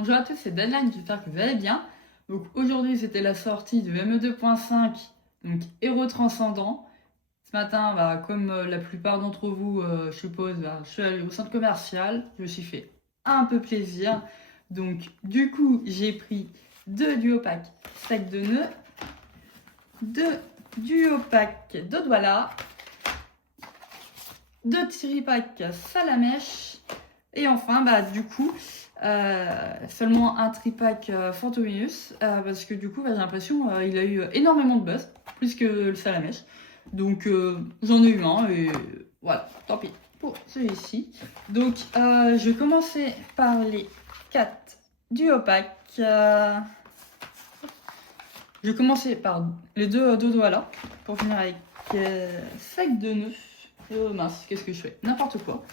Bonjour à tous, c'est Deadline, j'espère que vous allez bien. Donc aujourd'hui c'était la sortie de ME2.5, donc Héros Transcendant. Ce matin, comme la plupart d'entre vous, je suppose, je suis allée au centre commercial, je me suis fait un peu plaisir. Donc du coup j'ai pris 2 duo-packs sac de nœuds, 2 duo-packs de Douala, 2 tripacks salamèche, et enfin du coup seulement un tripack Fantominus parce que du coup j'ai l'impression il a eu énormément de buzz, plus que le salamèche. Donc j'en ai eu un et voilà, tant pis pour celui-ci. Donc je vais commencer par les 4 duo-packs. Je vais commencer par les deux doigts là pour finir avec sac de nœuds. Oh mince, qu'est-ce que je fais? N'importe quoi.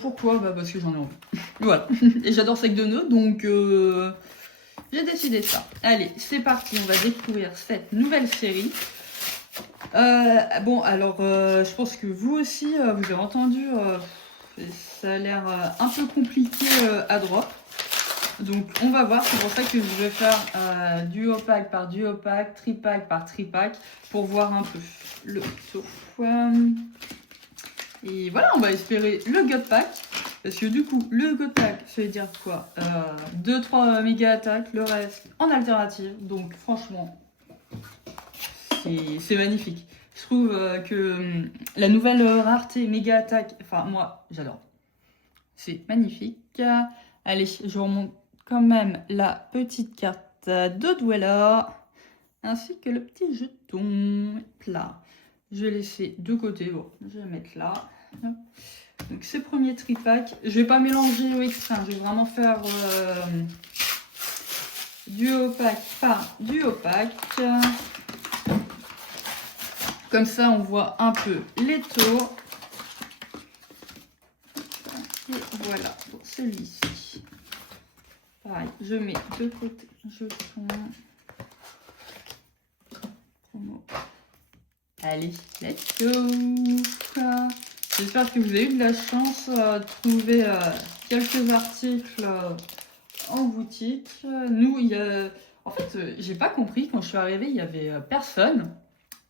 Pourquoi? Parce que j'en ai envie. Voilà. Et j'adore sac de nœuds, donc j'ai décidé ça. Allez, c'est parti, on va découvrir cette nouvelle série. Bon, alors, je pense que vous aussi, vous avez entendu, ça a l'air un peu compliqué à drop. Donc, on va voir, c'est pour ça que je vais faire duo-pack par duo-pack, tripack par tripack, pour voir un peu le tour. Et voilà, on va espérer le God Pack. Parce que du coup, le God Pack, ça veut dire quoi 2-3 méga attaques, le reste en alternative. Donc franchement, c'est magnifique. Je trouve que la nouvelle rareté méga attaque, enfin moi, j'adore. C'est magnifique. Allez, je remonte quand même la petite carte de Dweller, ainsi que le petit jeton plat. Je vais laisser de côté, bon, je vais mettre là. Donc ces premiers tripacks, je vais pas mélanger au extrême, je vais vraiment faire duo-pack par duo-pack. Comme ça on voit un peu les tours. Et voilà pour celui-ci. Pareil, je mets de côté jeton. Allez, let's go. J'espère que vous avez eu de la chance de trouver quelques articles en boutique. Nous, en fait, j'ai pas compris, quand je suis arrivée, il y avait personne.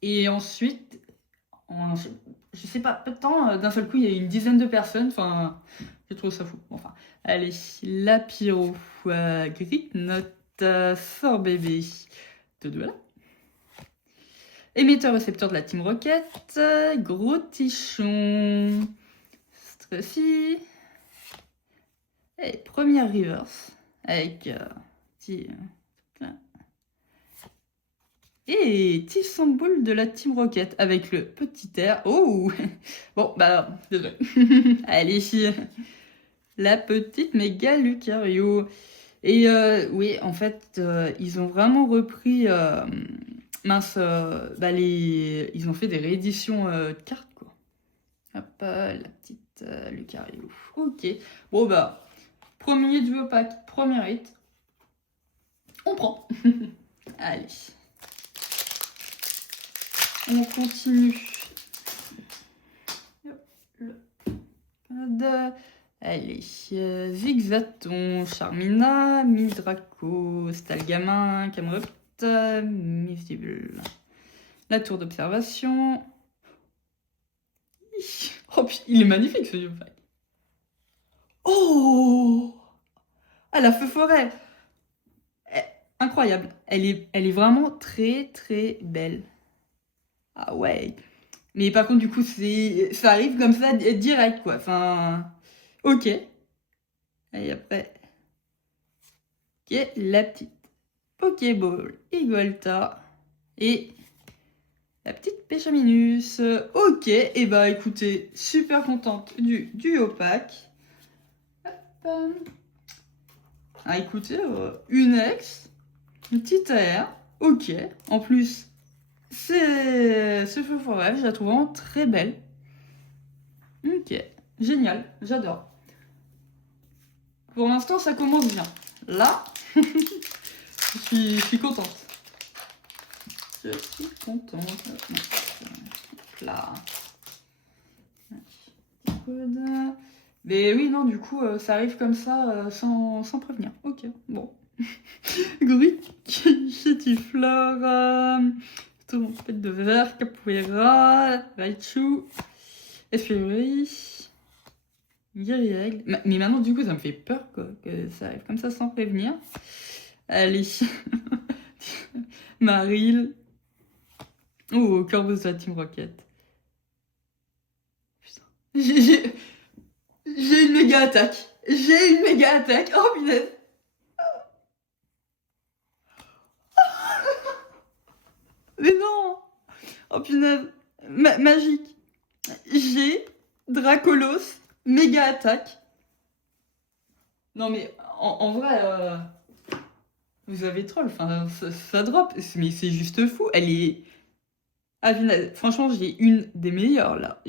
Et ensuite, je sais pas, peu de temps, d'un seul coup, il y a eu une dizaine de personnes. Enfin, je trouve ça fou. Enfin, allez, la pyro, Grit Note, sort bébé, de deux là. Émetteur-récepteur de la Team Rocket, gros tichon, Stressy, et première reverse, avec petit... et Tissamboule de la Team Rocket, avec le petit air. Oh bon, désolé. Allez, la petite méga Lucario. Et oui, en fait, ils ont vraiment repris... ils ont fait des rééditions de cartes, quoi. Hop, la petite Lucario. Ok. Bon, premier duo pack, premier hit. On prend. Allez. On continue. Le code. Allez. Zigzaton, Charmina, Midraco, Stalgamin, Camerupt, Miftible. La tour d'observation. Oh, il est magnifique ce duo-pack. Oh, ah, la feu forêt. Incroyable. Elle est vraiment très très belle. Ah ouais. Mais par contre, du coup, ça arrive comme ça direct, quoi. Enfin, ok. Et après, ok, la petite Pokéball Igolta et la petite Péchaminus. Ok, et écoutez, super contente du duo-pack. Ah, écoutez, une ex, une petite AR, ok. En plus, ce feu forêt, je la trouve vraiment très belle. Ok, génial, j'adore. Pour l'instant, ça commence bien. Là, je suis contente. Je suis contente. Là. Code. Mais oui, non, du coup, ça arrive comme ça, sans prévenir. Ok, bon. Gruy, Chetiflora, Trompette de verre, Capoeira, Raichu, Esprit, Guiriaigle. Mais maintenant, du coup, ça me fait peur, quoi, que ça arrive comme ça sans prévenir. Allez. Maril. Oh, Corvus de la Team Rocket. Putain. J'ai une méga attaque. J'ai une méga attaque. Oh, punaise. Mais non. Oh, punaise. Magique. J'ai Dracolos, méga attaque. Non, mais en vrai, vous avez troll. Enfin, ça drop. Mais c'est juste fou. Elle est. Ah, punaise. Franchement, j'ai une des meilleures là.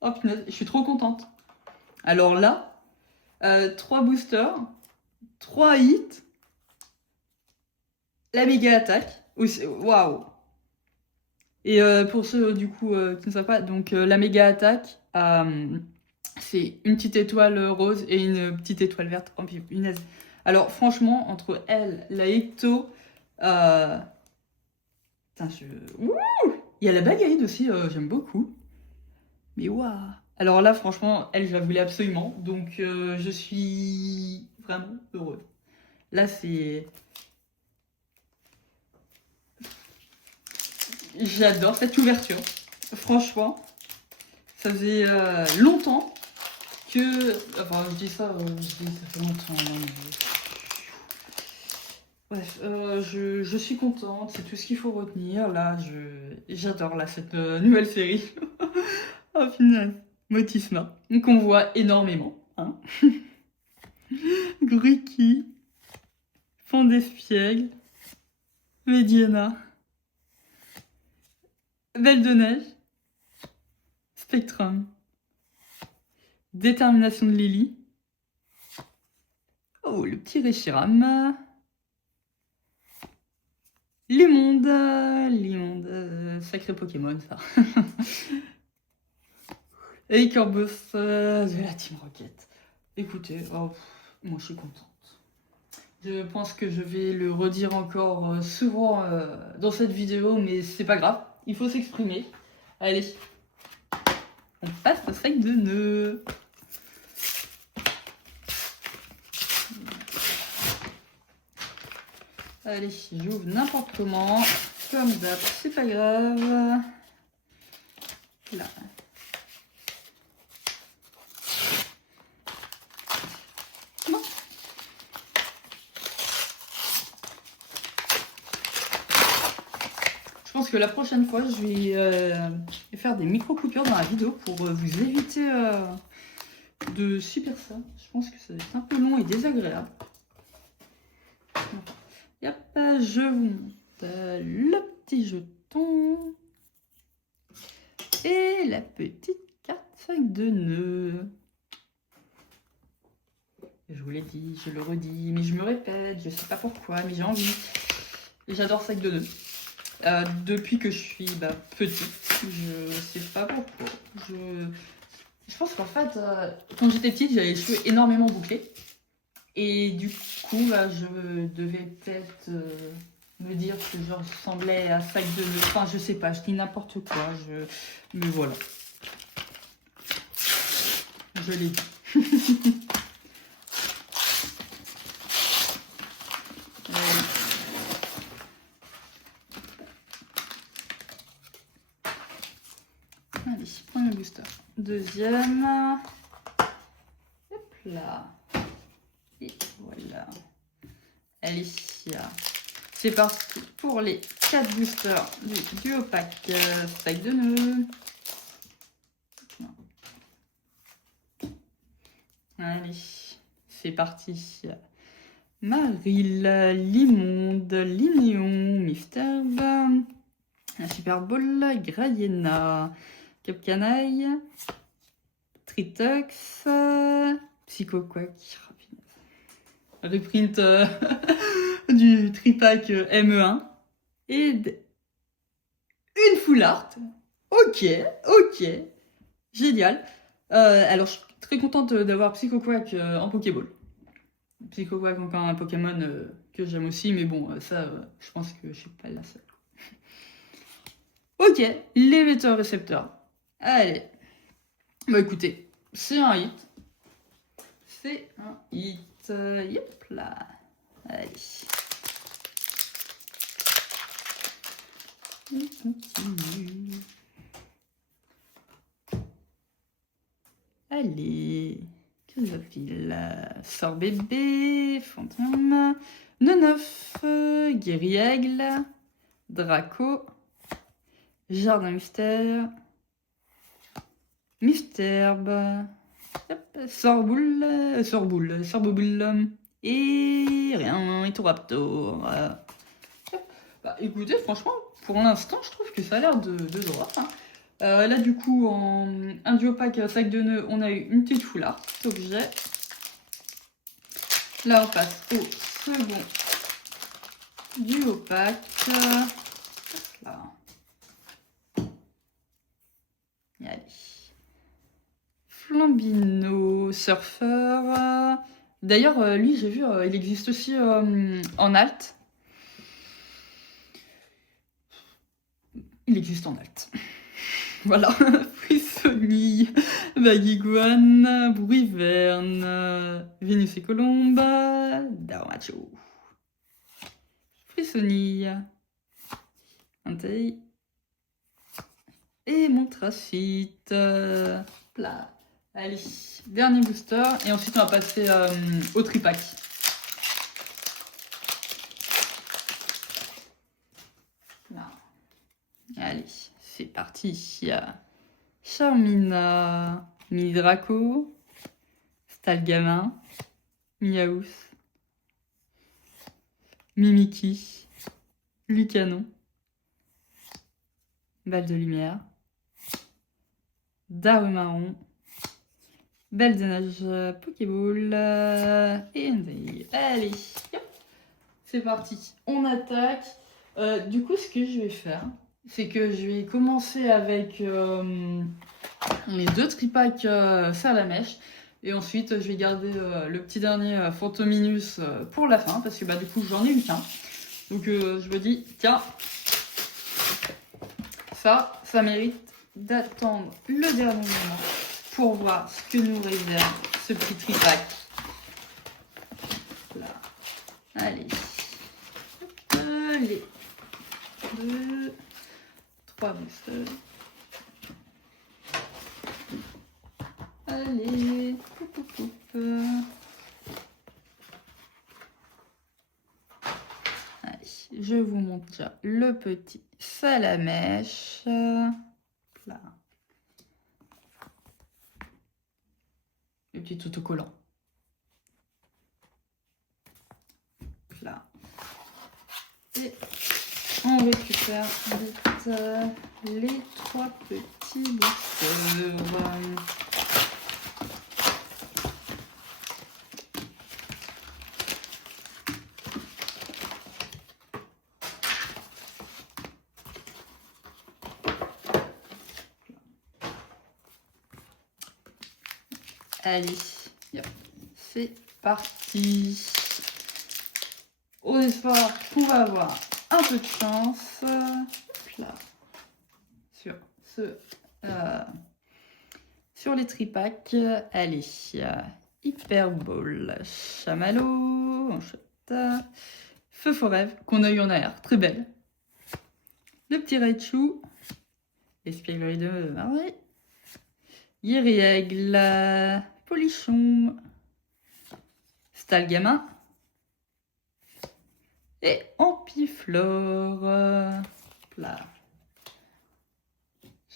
Oh, punaise. Je suis trop contente. Alors là, 3 boosters, 3 hits, la méga attaque. Waouh! Et pour ceux du coup qui ne savent pas, donc la méga attaque, c'est une petite étoile rose et une petite étoile verte. Oh punaise. Alors franchement, entre elle, la Ecto, putain, Ouh, il y a la Bagaïde aussi, j'aime beaucoup. Mais waouh! Alors là, franchement, elle, je la voulais absolument, donc je suis vraiment heureuse. Là, c'est... J'adore cette ouverture. Franchement, ça faisait longtemps que... Enfin, je dis ça fait longtemps. Non, mais... Bref, je suis contente, c'est tout ce qu'il faut retenir. Là, j'adore là, cette nouvelle série. Oh, finale. Motisma, qu'on voit énormément. Hein. Gruki, Fond d'Espiègle, Mediana, Belle de Neige, Spectrum, Détermination de Lily. Oh, le petit Reshiram. Limonde, sacré Pokémon ça. Et Corvus de la Team Rocket. Écoutez, moi je suis contente. Je pense que je vais le redire encore souvent dans cette vidéo, mais c'est pas grave, il faut s'exprimer. Allez, on passe au sac de nœuds. Allez, j'ouvre n'importe comment, comme d'hab, c'est pas grave. Là. Non. Je pense que la prochaine fois, je vais faire des micro-coupures dans la vidéo pour vous éviter de subir ça. Je pense que ça va être un peu long et désagréable. Yep, je vous montre le petit jeton et la petite carte sac de nœuds. Je vous l'ai dit, je le redis, mais je me répète, je sais pas pourquoi, mais j'ai envie. J'adore sac de nœuds. Depuis que je suis petite, je sais pas pourquoi. Je pense qu'en fait, quand j'étais petite, j'avais les cheveux énormément bouclés. Et du coup, je devais peut-être me dire que je ressemblais à sac de nœuds. Enfin, je sais pas, je dis n'importe quoi. Mais voilà. Je l'ai dit. Allez, premier booster. Deuxième. Hop là. Et voilà. Allez, c'est parti pour les 4 boosters du duo pack sac de nœuds. Allez, c'est parti. Maril, Limonde, Linéon, Mifterv, un Super Bowl, Grayena, Capcanaille, Tritox, Psychoquack, reprint du tripack ME1 et une full art. Ok, génial. Alors, je suis très contente d'avoir Psycho Quack en Pokéball. Psycho Quack, encore un Pokémon que j'aime aussi, mais bon, ça, je pense que je suis pas la seule. Ok, l'émetteur récepteur. Allez. Bah écoutez, c'est un hit. C'est un hit. Yep là. Allez. On continue. Allez. Que va-t-il? Sort bébé, fantôme, Neuf, Guéri-Aigle, Draco, Jardin mystère, Mystherbe, Sorboule, et rien, et tout Raptor. Bah écoutez, franchement, pour l'instant, je trouve que ça a l'air de droit. Hein. Là, du coup, en un duo pack sac de nœuds, on a eu une petite foulard, objet. Là, on passe au second duo pack. Là. Allez. Flambino, surfeur. D'ailleurs, lui, j'ai vu, il existe aussi en alt. Il existe en alt. Voilà. Frissonille, Baguiguane, Bruiverne, Vénus et Colombe, Darmacho. Frissonille, Intei et Montracite. Là. Allez, dernier booster et ensuite on va passer au tripack. Là. Allez, c'est parti. Charmina, Midraco, Stalgamin, Miaous, Mimiki, Lucanon, Balle de lumière, Darumaron, Belle de neige, Pokéball et Envy. Allez, hop, c'est parti. On attaque. Du coup, ce que je vais faire, c'est que je vais commencer avec les deux tripacks Salamèche. Et ensuite, je vais garder le petit dernier Fantominus pour la fin, parce que bah, du coup, j'en ai eu qu'un. Donc, je me dis, tiens, ça mérite d'attendre le dernier moment pour voir ce que nous réserve ce petit tripack. Là. Allez. Les 2, 3 boosters. Allez. Allez, je vous montre déjà le petit Salamèche. Là. Le petit autocollant. Là. Et on récupère vite les 3 petits boosters. Allez, c'est parti. On espère qu'on va avoir un peu de chance. Là, sur les tripacks. Allez, Hyper Ball, Chamallow, Enchette, Feu Forêt, qu'on a eu en AR, très belle. Le petit Raichu, Espiglerie de Marie, Guéri-Aigle, Polichon, Stalgamin et Ampiflore. Là.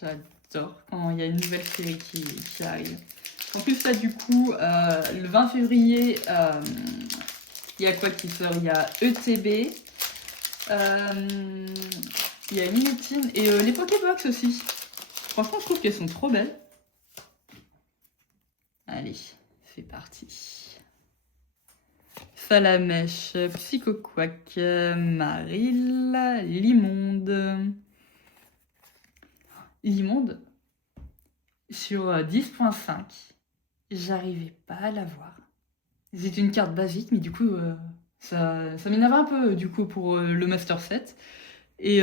J'adore quand il y a une nouvelle série qui arrive. En plus, là, du coup, le 20 février, il y a quoi qui sort? Il y a ETB, il y a Minutine et les Pokébox aussi. Franchement, je trouve qu'elles sont trop belles. Allez, c'est parti. Salamèche, Psycho Quack, Maril, Limonde. Limonde. sur 10.5, j'arrivais pas à l'avoir. C'est une carte basique, mais du coup, ça m'énerve un peu du coup pour le Master Set. Et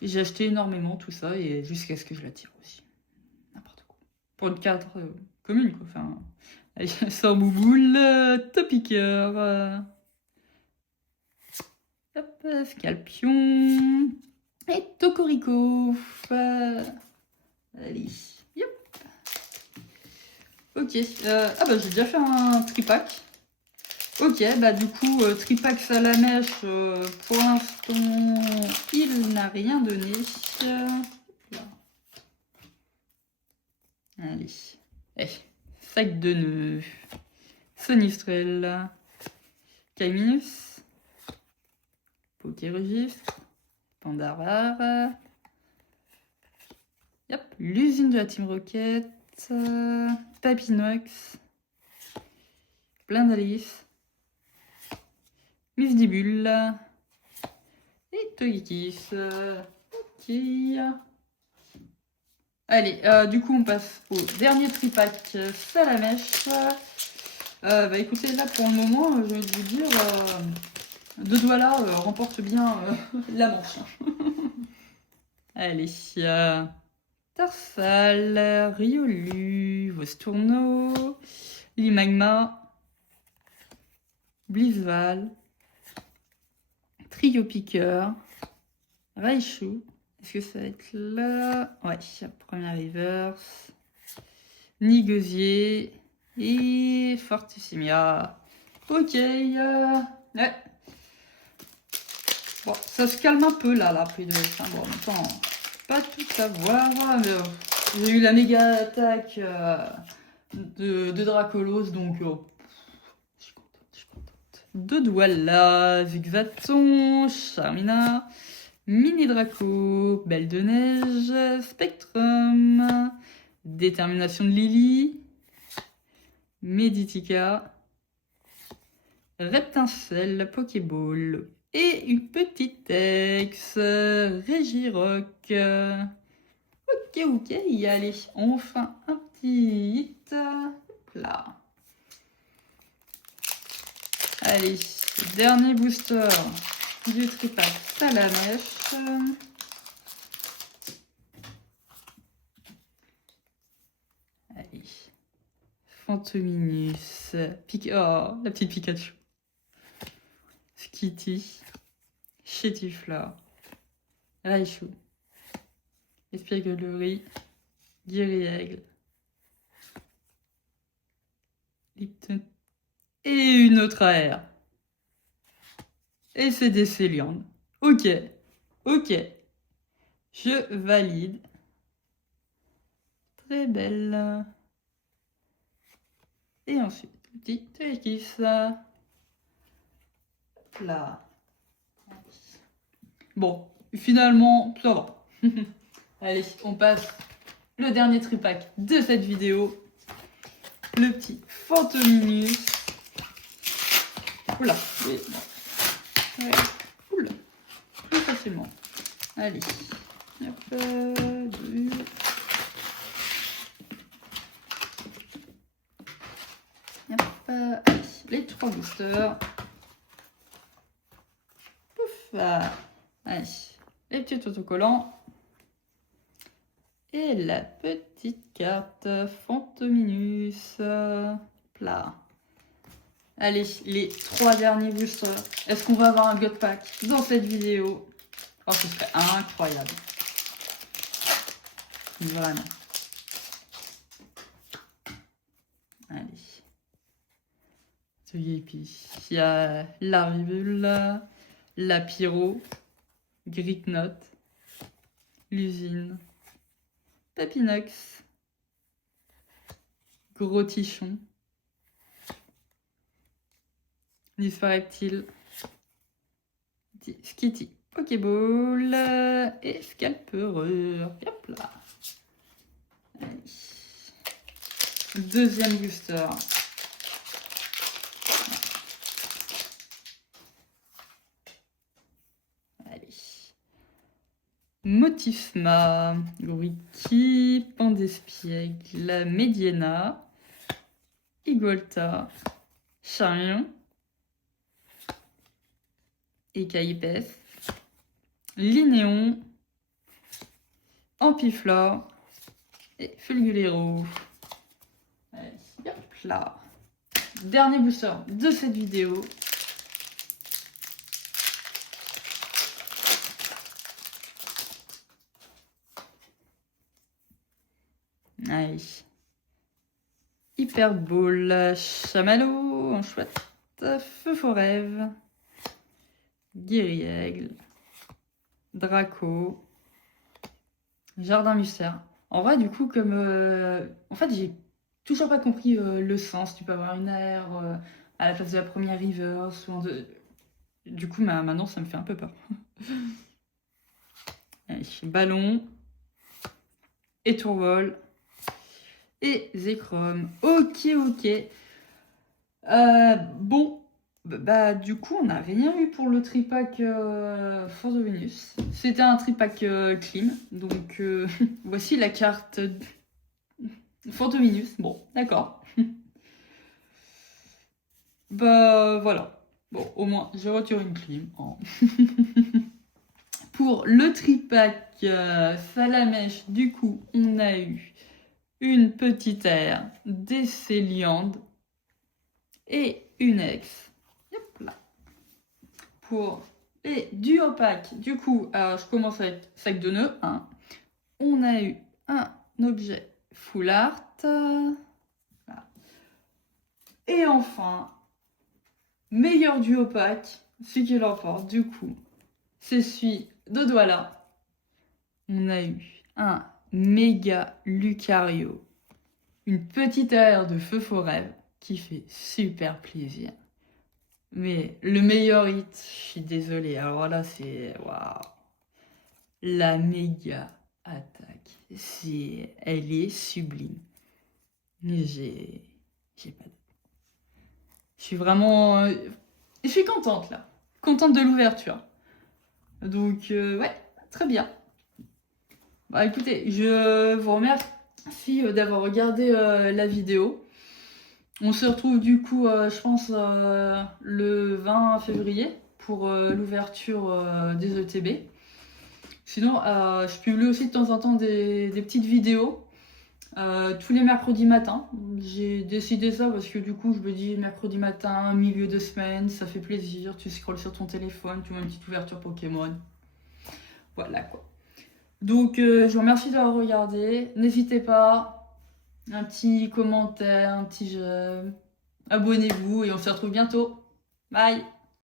j'ai acheté énormément tout ça, et jusqu'à ce que je la tire aussi. N'importe quoi. Pour une carte commune, quoi. Enfin, allez, sort bouboule, Topiqueur. Hop, Scalpion. Et Tocorico. Allez, yop. Ok, ah bah j'ai déjà fait un tripack. Ok, bah du coup, tripack Salamèche, pour l'instant, il n'a rien donné. Là. Allez, sac de nœuds, Sonistrel, Caiminus, Pokéregistre, Pandarar, yep, l'usine de la Team Rocket, Papinox, Blindalice, Misdibule et Togekiss. Ok. Allez, du coup, on passe au dernier tripack Salamèche. Bah écoutez, là pour le moment, je vais vous dire, deux doigts là remporte bien la manche. Allez, Tarsal, Riolu, Vostourneau, Limagma, Blizzval, Trio Piqueur, Raichu. Est-ce que ça va être là? Ouais, première reverse. Nigosier et Fortissimia. Ok, ouais. Bon, ça se calme un peu là, plus de... Enfin, bon, en même temps, pas tout savoir. Mais j'ai eu la méga attaque de Dracolos, donc je suis contente. Deux doigts là, Zigzaton, Charmina, Mini Draco, Belle de Neige, Spectrum, Détermination de Lily, Meditica, Reptincelle, Pokéball et une petite ex, Régirock. Ok, allez, enfin un petit hit. Là. Allez, dernier booster du tripack Salamèche. Allez. Fantominus. Oh, la petite Pikachu. Skitty. Chétifleur. Raichu. Espièglerie. Guiriaigle. Lipton. Et une autre AR. Et c'est des Céliandes. Ok. Je valide. Très belle. Et ensuite, petit Togekiss. Là. Bon, finalement, ça va. Allez, on passe le dernier tripack de cette vidéo. Le petit Fantominus. Oula, ouais. Oula, plus facilement. Allez, hop, deux. Hop, allez, les trois boosters. Pouf, allez, les petits autocollants. Et la petite carte Fantominus. Là. Allez, les trois derniers boosters. Est-ce qu'on va avoir un God Pack dans cette vidéo? Oh, ce serait incroyable. Vraiment. Allez. Il y a la Rivule, la Pyro, Gritnote, l'usine, Papinox, Gros Tichon, Dispareptile, Skitty, Pokéball et Scalpereur. Hop là. Allez. Deuxième booster. Allez. Motifma, Goriki, Pandespiègle, Mediena, Igolta, Charion, Ecaipes, Linéon, Ampiflore et Fulgulero. Allez, hop là. Dernier booster de cette vidéo. Allez. Hyper Ball, Chamallow, en chouette, Feu Forêve, Guiriègle, Draco, Jardin Mystère. En vrai, du coup, comme... en fait, j'ai toujours pas compris le sens. Tu peux avoir une aire à la place de la première reverse. Du coup, maintenant, ça me fait un peu peur. Allez, Ballon, Étourvol et Zekrom. Ok. Bon, du coup, on n'a rien eu pour le tripack Force de Vénus. C'était un tripack clean. Donc, voici la carte Force de Vénus. Bon, d'accord. Voilà. Bon, au moins, j'ai retiré une clim. Oh. Pour le tripack Salamèche, du coup, on a eu une petite aire, des Céliandes et une ex. Hop là. Et du opaque, du coup, je commence avec sac de nœuds. Hein. On a eu un objet full art. Voilà. Et enfin, meilleur du opaque, celui qui l'emporte, du coup, c'est celui de Douala. On a eu un méga Lucario, une petite aire de feu forêt qui fait super plaisir. Mais le meilleur hit, je suis désolée, alors là c'est waouh, la méga attaque, elle est sublime. Mais j'ai pas. Je suis vraiment, je suis contente là, contente de l'ouverture. Donc ouais, très bien. Bah écoutez, je vous remercie d'avoir regardé la vidéo. On se retrouve du coup, je pense, le 20 février pour l'ouverture des ETB. Sinon, je publie aussi de temps en temps des petites vidéos tous les mercredis matins. J'ai décidé ça parce que du coup, je me dis mercredi matin, milieu de semaine, ça fait plaisir. Tu scrolles sur ton téléphone, tu vois une petite ouverture Pokémon. Voilà quoi. Donc, je vous remercie d'avoir regardé. N'hésitez pas, un petit commentaire, un petit j'aime. Abonnez-vous et on se retrouve bientôt. Bye!